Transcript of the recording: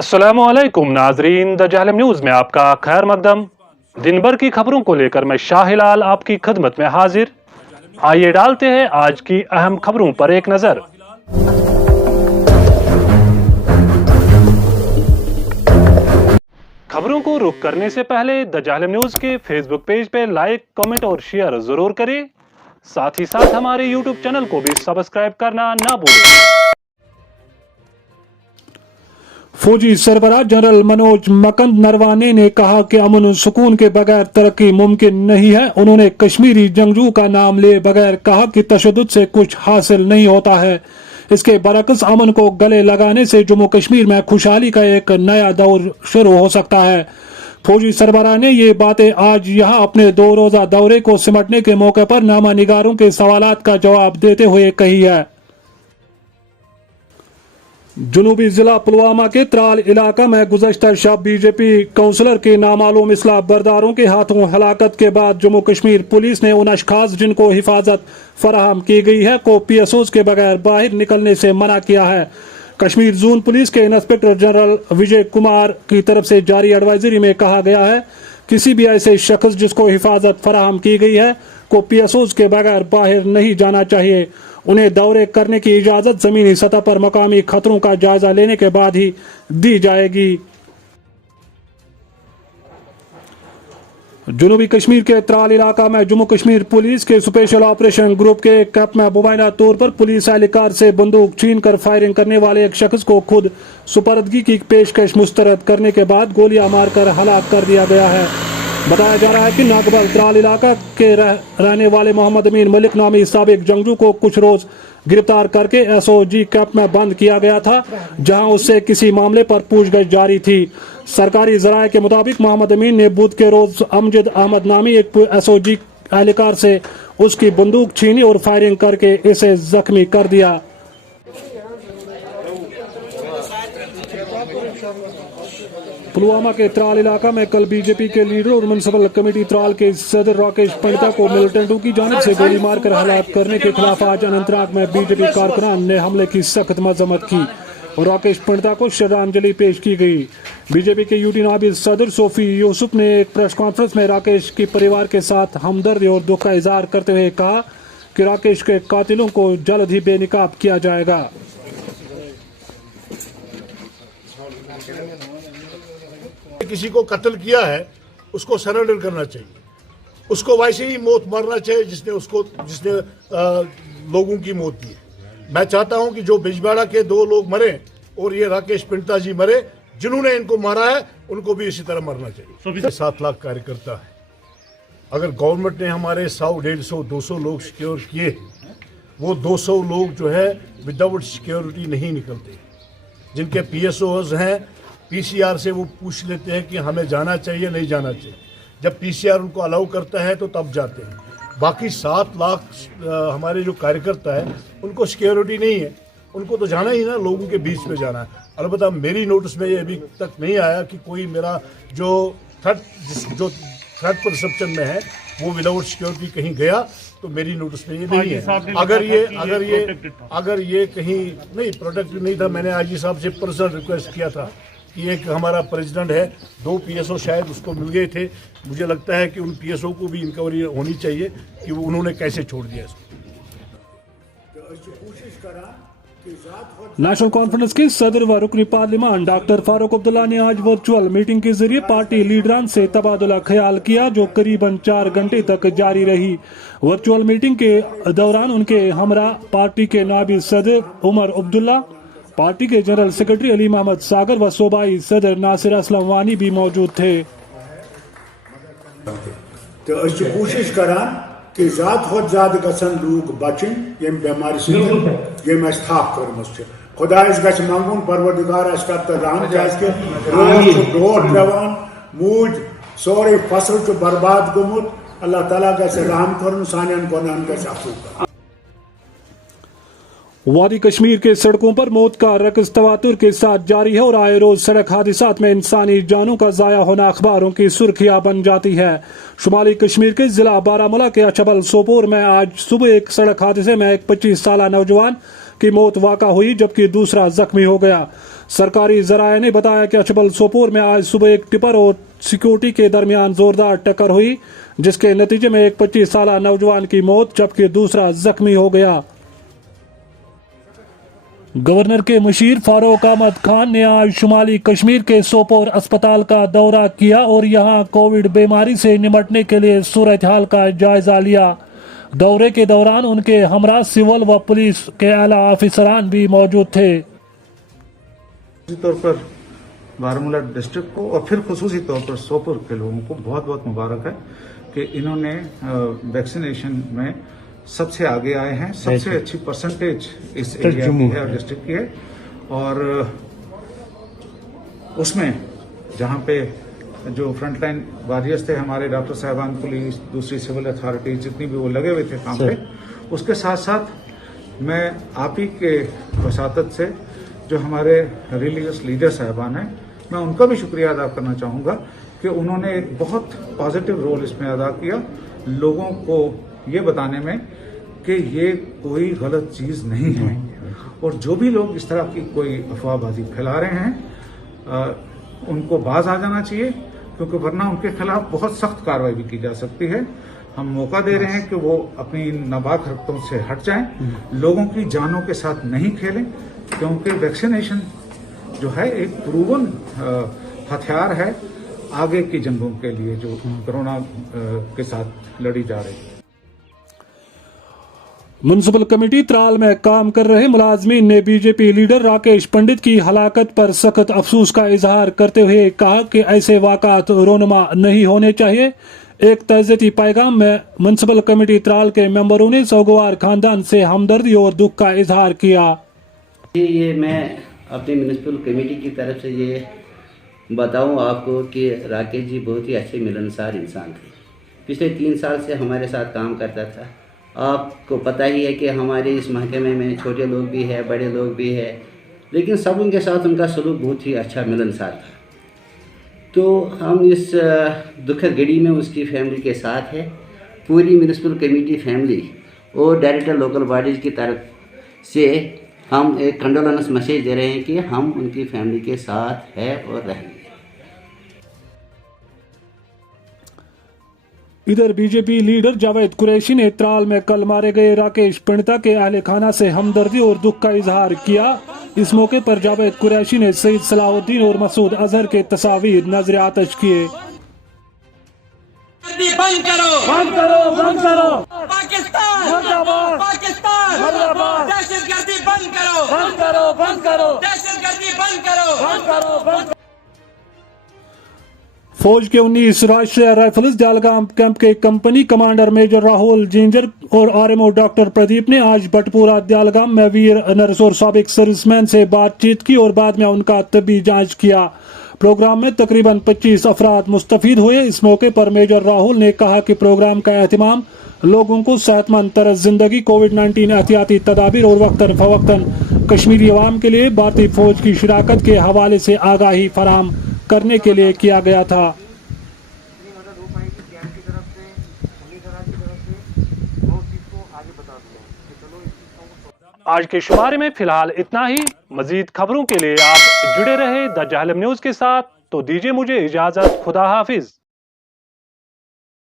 अस्सलामुअलैकुम नाजरीन, द जालिम न्यूज़ में आपका खैर मकदम। दिन भर की खबरों को लेकर मैं शाह हिलाल आपकी खिदमत में हाजिर। आइए डालते हैं आज की अहम खबरों पर एक नजर। खबरों को रुख करने से पहले द जालिम न्यूज़ के फेसबुक पेज पे लाइक, कमेंट और शेयर जरूर करें। साथ ही साथ हमारे यूट्यूब चैनल को भी सब्सक्राइब करना ना भूलें। फौजी सरबराह जनरल मनोज मकंद नरवाने ने कहा कि अमन सुकून के बगैर तरक्की मुमकिन नहीं है। उन्होंने कश्मीरी जंगजू का नाम लिए बगैर कहा कि तशद्दुद से कुछ हासिल नहीं होता है। इसके बरक्स अमन को गले लगाने से जम्मू कश्मीर में खुशहाली का एक नया दौर शुरू हो सकता है। फौजी सरबराह ने ये बातें आज यहां अपने 2 रोजा दौरे को सिमटने के मौके पर नामा निगारों के सवालात का जवाब देते हुए कही है। जनूबी जिला पुलवामा के त्राल इलाका में गुज़श्ता शब बीजेपी काउंसलर के नामालूम इस्लाह बरदारों के हाथों हलाकत के बाद जम्मू कश्मीर पुलिस ने उन अशखास जिनको हिफाजत फराहम की गई है को PSOs के बगैर बाहर निकलने से मना किया है। कश्मीर जोन पुलिस के इंस्पेक्टर जनरल विजय कुमार की तरफ से जारी एडवाइजरी में कहा गया है किसी भी ऐसे शख्स जिसको हिफाजत फराहम की गई है को PSOs के बगैर बाहर नहीं जाना चाहिए। उन्हें दौरे करने की इजाज़त ज़मीनी सतह पर मकामी खतरों का जायजा लेने के बाद ही दी जाएगी। जनूबी कश्मीर के त्राल इलाका में जम्मू कश्मीर पुलिस के स्पेशल ऑपरेशन ग्रुप के कैंप में मुबैना तौर पर पुलिस एहलकार से बंदूक छीन कर फायरिंग करने वाले एक शख्स को खुद सुपरदगी की पेशकश मुस्तरद करने के बाद गोलियां मारकर हलाक कर दिया गया है। बताया जा रहा है कि नागबल त्राल इलाका के रहने वाले मोहम्मद अमीन मलिक नामी साबिक जंगजू को कुछ रोज गिरफ्तार करके SOG कैंप में बंद किया गया था, जहां उससे किसी मामले पर पूछताछ जारी थी। सरकारी जराये के मुताबिक मोहम्मद अमीन ने बुध के रोज अमजद अहमद नामी एक SOG एहलकार से उसकी बंदूक छीनी और फायरिंग करके इसे जख्मी कर दिया। पुलवामा के त्राल इलाका में कल बीजेपी के लीडर और म्युनिसिपल कमेटी त्राल के सदर राकेश पंडिता को मिलिटेंटों की जानिब से गोली मारकर हलाक करने के खिलाफ आज अनंतनाग में बीजेपी कारकुनान ने हमले की सख्त मजम्मत की और राकेश पंडिता को श्रद्धांजलि पेश की गई। बीजेपी के यूटी नायब सदर सोफी यूसुफ ने एक प्रेस कॉन्फ्रेंस में राकेश के परिवार के साथ हमदर्दी और दुख का इजहार करते हुए कहा कि राकेश के कातिलों को जल्द ही बेनकाब किया जाएगा। किसी को कत्ल किया है उसको सरेंडर करना चाहिए, उसको वैसे ही मौत मरना चाहिए जिसने लोगों की मौत दी है। मैं चाहता हूं कि जो बिजबाड़ा के 2 लोग मरे और ये राकेश पंडिता जी मरे, जिन्होंने इनको मारा है उनको भी इसी तरह मरना चाहिए। 7 लाख कार्यकर्ता है, अगर गवर्नमेंट ने हमारे 100, 150, 200 लोग सिक्योर किए, वो 200 लोग जो है विदाउट सिक्योरिटी नहीं निकलते। जिनके PSOs हैं PCR से वो पूछ लेते हैं कि हमें जाना चाहिए नहीं जाना चाहिए। जब PCR उनको अलाउ करता है तो तब जाते हैं। बाकी 7 लाख हमारे जो कार्यकर्ता है उनको सिक्योरिटी नहीं है, उनको तो जाना ही ना, लोगों के बीच में जाना है। अलबत्ता मेरी नोटिस में ये अभी तक नहीं आया कि कोई मेरा जो थर्ड परसेप्शन में है वो विदाउट सिक्योरिटी कहीं गया, तो मेरी नोटिस में ये नहीं है। अगर ये कहीं नहीं प्रोटेक्ट नहीं था, मैंने आईजी साहब से पर्सनल रिक्वेस्ट किया था कि एक हमारा प्रेसिडेंट है, 2 PSO शायद उसको मिल गए थे। मुझे लगता है कि उन PSO को भी इंक्वायरी होनी चाहिए कि वो उन्होंने कैसे छोड़ दिया इसको। नेशनल कॉन्फ्रेंस के सदर व रुकनी पार्लियामान डॉक्टर फारूक अब्दुल्ला ने आज वर्चुअल मीटिंग के जरिए पार्टी लीडरान से तबादला ख्याल किया, जो करीबन 4 घंटे तक जारी रही। वर्चुअल मीटिंग के दौरान उनके हमरा पार्टी के नायब सदर उमर अब्दुल्ला, पार्टी के जनरल सेक्रेटरी अली मोहम्मद सागर व सूबाई सदर नासिर असलम वानी भी मौजूद थे। तो कोशिश करान कि ज्यादा गसन लोग बचन यम बेमारी से यम थाप कर्मस खुदा गस मंगुन परवरदिगार रहम के रोज डोर पेवान मूज सोरे फसल बर्बाद गोमुत, अल्लाह ताला गस रहम कर सान गुनाहन गस अफू कर। वादी कश्मीर के सड़कों पर मौत का रकस तवातुर के साथ जारी है और आए रोज सड़क हादसात में इंसानी जानों का जाया होना अखबारों की सुर्खियां बन जाती है। शुमाली कश्मीर के जिला बारामूला के अचबल सोपोर में आज सुबह एक सड़क हादसे में एक 25 साला नौजवान की मौत वाक़ा हुई, जबकि दूसरा जख्मी हो गया। सरकारी जराये ने बताया कि अचबल सोपोर में आज सुबह एक टिपर और सिक्योरिटी के दरमियान जोरदार टक्कर हुई, जिसके नतीजे में एक 25 साल नौजवान की मौत जबकि दूसरा जख्मी हो गया। गवर्नर के मुशीर फारूक अहमद खान ने आज शुमाली कश्मीर के सोपोर अस्पताल का दौरा किया और यहां कोविड बीमारी से निपटने के लिए सूरत हाल का जायजा लिया। दौरे के दौरान उनके हमरा सिविल व पुलिस के आला ऑफिसरान भी मौजूद थे। तौर पर बारामूला डिस्ट्रिक्ट को और फिर खुसूसी तौर पर सोपोर के लोगों को बहुत बहुत मुबारक है कि इन्होंने वैक्सीनेशन में सबसे आगे आए हैं। सबसे अच्छी परसेंटेज इस एरिया की है और डिस्ट्रिक्ट की है, और उसमें जहां पे जो फ्रंटलाइन वॉरियर्स थे, हमारे डॉक्टर साहबान, पुलिस, दूसरी सिविल अथॉरिटीज, जितनी भी वो लगे हुए थे काम पे, उसके साथ साथ मैं आप ही के वसातत से जो हमारे रिलीजियस लीडर साहबान हैं, मैं उनका भी शुक्रिया अदा करना चाहूँगा कि उन्होंने एक बहुत पॉजिटिव रोल इसमें अदा किया, लोगों को ये बताने में कि ये कोई गलत चीज़ नहीं है, और जो भी लोग इस तरह की कोई अफवाहबाजी फैला रहे हैं उनको बाज आ जाना चाहिए, क्योंकि वरना उनके खिलाफ बहुत सख्त कार्रवाई भी की जा सकती है। हम मौका दे रहे हैं कि वो अपनी नापाक हरकतों से हट जाएं, लोगों की जानों के साथ नहीं खेलें, क्योंकि वैक्सीनेशन जो है एक प्रूवन हथियार है आगे की जंगों के लिए जो कोरोना के साथ लड़ी जा रही है। म्युनिसिपल कमेटी त्राल में काम कर रहे मुलाजमीन ने बीजेपी लीडर राकेश पंडित की हलाकत पर सख्त अफसोस का इजहार करते हुए कहा कि ऐसे वाक़ात रोनुमा नहीं होने चाहिए। एक तज़ियती पैगाम में म्युनिसिपल कमेटी त्राल के मेंबरों ने सोगवार खानदान से हमदर्दी और दुख का इजहार किया। ये मैं अपनी म्युनिसिपल कमेटी की तरफ से ये बताऊं आपको कि राकेश जी बहुत ही अच्छे मिलनसार इंसान थे। पिछले 3 साल से हमारे साथ काम करता था। आपको पता ही है कि हमारे इस महकमे में छोटे लोग भी हैं, बड़े लोग भी हैं, लेकिन सब उनके साथ उनका सलूक बहुत ही अच्छा मिलनसार था। तो हम इस दुखद घड़ी में उसकी फैमिली के साथ है। पूरी म्युनिसिपल कमेटी फैमिली और डायरेक्टर लोकल बॉडीज़ की तरफ से हम एक कंडोलेंस मैसेज दे रहे हैं कि हम उनकी फैमिली के साथ है और रहेंगे। इधर बीजेपी लीडर जावेद कुरैशी ने त्राल में कल मारे गए राकेश पंडिता के अहले खाना से हमदर्दी और दुख का इजहार किया। इस मौके पर जावेद कुरैशी ने सईद सलाहुद्दीन और मसूद अजहर के तस्वीर नजर आतश किए। बंद करो, बंद करो, बंद करो, पाकिस्तान मुर्दाबाद, पाकिस्तान मुर्दाबाद, दहशतगर्दी बंद करो, बंद करो, बंद करो, दहशतगर्दी बंद करो, बंद करो, बंद। फौज के 19 राष्ट्रीय राइफल्स दयालगाम कैंप के कंपनी कमांडर मेजर राहुल जिंजर और आरएमओ डॉक्टर प्रदीप ने आज बटपुरा दयालगाम में वीर नर्स और साबिक सर्विसमैन से बातचीत की और बाद में उनका तबी जांच किया। प्रोग्राम में तकरीबन 25 अफराद मुस्तफीद हुए। इस मौके पर मेजर राहुल ने कहा कि प्रोग्राम का एहतमाम लोगों को सेहतमंद तरज जिंदगी, कोविड-19 एहतियाती तदाबीर और वक्तन फवक्तन कश्मीरी अवाम के लिए भारतीय फौज की शिराकत के हवाले से आगाही फराहम करने के लिए किया गया था। आज के शुमारे में फिलहाल इतना ही। मजीद खबरों के लिए आप जुड़े रहे द जाहलम न्यूज के साथ। तो दीजिए मुझे इजाजत। खुदा हाफिज।